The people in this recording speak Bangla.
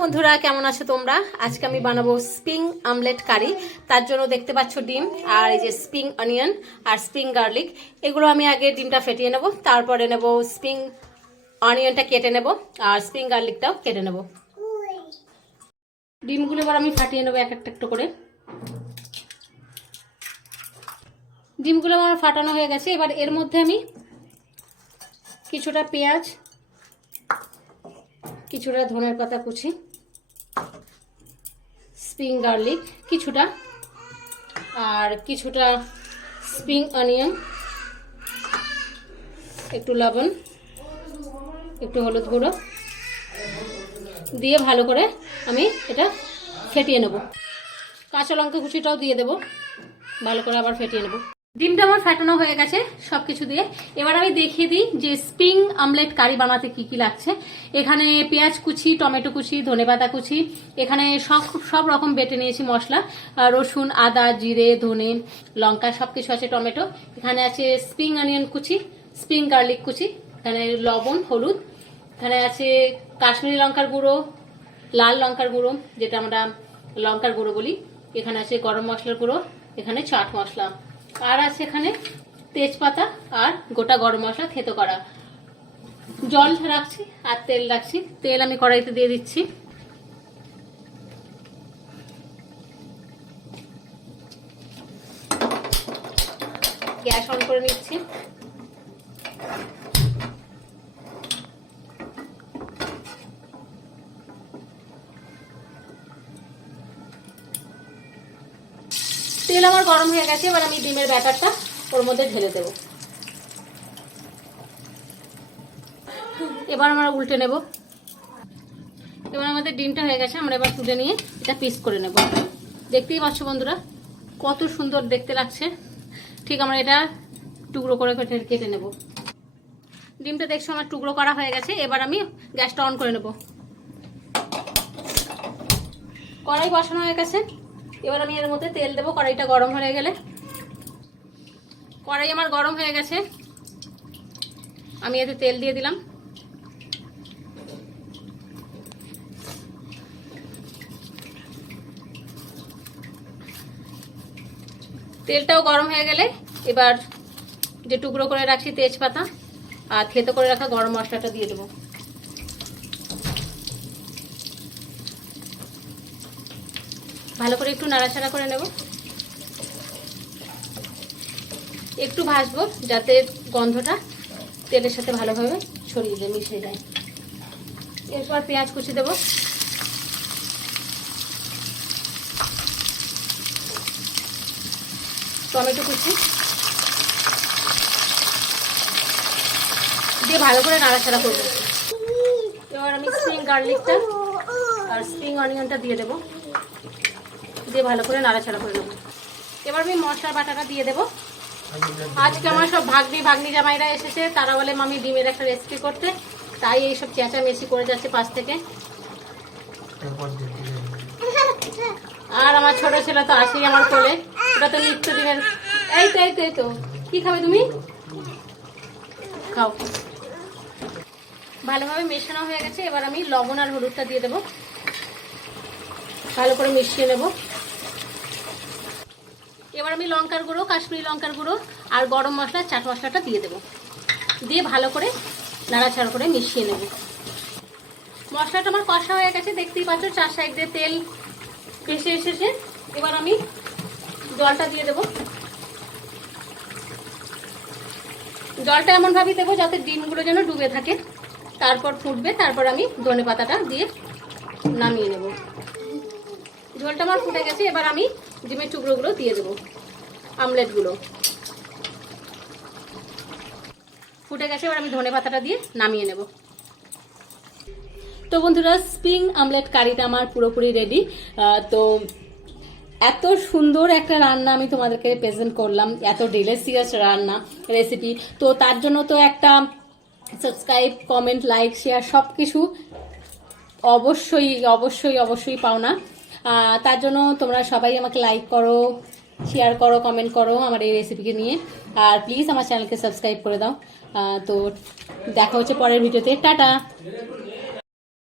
বন্ধুরা কেমন আছো তোমরা? আজকে আমি বানাবো স্প্রিং আমলেট কারি। তার জন্য দেখতে পাচ্ছ ডিম আর এই যে স্প্রিং অনিয়ন আর স্প্রিং গার্লিক, এগুলো আমি আগে ডিমটা ফেটিয়ে নেব, তারপরে নেব স্প্রিং অনিয়নটা কেটে নেব আর স্প্রিং গার্লিকটাও কেটে নেব। ডিমগুলো এবার আমি ফাটিয়ে নেবো এক একটা একটু করে। ডিমগুলো আমার ফাটানো হয়ে গেছে। এবার এর মধ্যে আমি কিছুটা পেঁয়াজ, কিছুটা ধনের পাতা কুচি, স্প্রিং গার্লিক কিছুটা, আর কিছুটা স্প্রিং অনিয়ন, একটু লবণ, একটু হলুদ গুঁড়ো দিয়ে ভালো করে আমি এটা ফেটিয়ে নেব। কাঁচা লঙ্কা কুচিটাও দিয়ে দেব, ভালো করে আবার ফেটিয়ে নেব। ডিমটা আমার ফাটানো হয়ে গেছে সব কিছু দিয়ে। এবার আমি দেখিয়ে দিই যে স্প্রিং আমলেট কারি বানাতে কি কি লাগছে। এখানে পেঁয়াজ কুচি, টমেটো কুচি, ধনেপাতা কুচি, এখানে সব রকম বেটে নিয়েছি মশলা, রসুন, আদা, জিরে, ধনে, লঙ্কা সব কিছু আছে, টমেটো, এখানে আছে স্প্রিং অনিয়ন কুচি, স্প্রিং গার্লিক কুচি, এখানে লবণ, হলুদ, এখানে আছে কাশ্মীরি লঙ্কার গুঁড়ো, লাল লঙ্কার গুঁড়ো যেটা আমরা লঙ্কার গুঁড়ো বলি, এখানে আছে গরম মশলার গুঁড়ো, এখানে চাট মশলা, আর আছে এখানে তেজপাতা আর গোটা গরম মশলা থেতো করা। জল রাখছি আর তেল রাখছি। তেল আমি কড়াইতে দিয়ে দিচ্ছি। গ্যাস অন করে নিচ্ছি। তেল আমার গরম হয়ে গেছে। এবার আমি ডিমের ব্যাটারটা ওর মধ্যে ঢেলে দেব। এবার আমরা উল্টে নেব। এবার আমাদের ডিমটা হয়ে গেছে, আমরা এবার তুলে নিয়ে এটা পিস করে নেব। দেখতেই পাচ্ছ বন্ধুরা কত সুন্দর দেখতে লাগছে। ঠিক আমরা এটা টুকরো করে কেটে নেব। ডিমটা দেখছো আমার টুকরো করা হয়ে গেছে। এবার আমি গ্যাসটা অন করে নেব। কড়াই বসানো হয়ে গেছে। এবার আমি এর মধ্যে তেল দেবো কড়াইটা গরম হয়ে গেলে। কড়াই আমার গরম হয়ে গেছে, আমি এতে তেল দিয়ে দিলাম। তেলটাও গরম হয়ে গেলে এবার যে টুকরো করে রাখছি তেজপাতা আর থেতো করে রাখা গরম মশলাটা দিয়ে দেবো। ভালো করে একটু নাড়াচাড়া করে নেব। একটু ভাজবো যাতে গন্ধটা তেলের সাথে ভালোভাবে ছড়িয়ে যায়, মিশে যায়। এরপর পেঁয়াজ কুচি দেব, টমেটো কুচি দিয়ে ভালো করে নাড়াচাড়া করবো। এবার আমি স্প্রিং গার্লিকটা আর স্প্রিং অনিয়নটা দিয়ে দেবো, দিয়ে ভালো করে নাড়াচাড়া করে নেবো। এবার আমি মশলা বাটাটা দিয়ে দেবো। আজকে আমার সব ভাগ্নি জামাইরা এসেছে, তারা বলে মামি ডিমের একটা রেসিপি করতে, তাই এইসব চেঁচামেচি করে যাচ্ছে পাশ থেকে। আর আমার ছোট ছেলে তো আসেই আমার কোলে, ওটা তো নিত্যদিনের। এই তো কি খাবে তুমি? খাও। ভালোভাবে মেশানো হয়ে গেছে। এবার আমি লবণ আর হলুদটা দিয়ে দেবো, ভালো করে মিশিয়ে নেব। এবার আমি লঙ্কার গুঁড়ো, কাশ্মীরি লঙ্কার গুঁড়ো আর গরম মশলা, চাট মশলাটা দিয়ে দেবো, দিয়ে ভালো করে নাড়াচাড়া করে মিশিয়ে নেব। মশলাটা আমার কষা হয়ে গেছে, দেখতেই পাচ্ছ চার সাইড দিয়ে তেল ভেসে এসেছে। এবার আমি জলটা দিয়ে দেবো। জলটা এমনভাবেই দেবো যাতে ডিমগুলো যেন ডুবে থাকে। তারপর ফুটবে, তারপর আমি ধনে পাতাটা দিয়ে নামিয়ে নেব। ঝোলটা আমার ফুটে গেছে। এবার আমি ডিমের টুকরোগুলো দিয়ে দেবো, আমলেটগুলো ফুটে গেছে। এবার আমি ধনে পাতাটা দিয়ে নামিয়ে নেব। তো বন্ধুরা স্প্রিং আমলেট কারিটা আমার পুরোপুরি রেডি। তো এত সুন্দর একটা রান্না আমি তোমাদেরকে প্রেজেন্ট করলাম, এত ডিলিশিয়াস রান্না রেসিপি। তো তার জন্য তো একটা সাবস্ক্রাইব, কমেন্ট, লাইক, শেয়ার সব কিছু অবশ্যই অবশ্যই অবশ্যই পাও না। তার জন্য তোমরা সবাই আমাকে লাইক করো, শেয়ার করো, কমেন্ট করো আমার এই রেসিপিকে নিয়ে। আর প্লিজ আমার চ্যানেলকে সাবস্ক্রাইব করে দাও। তো দেখা হচ্ছে পরের ভিডিওতে। টাটা।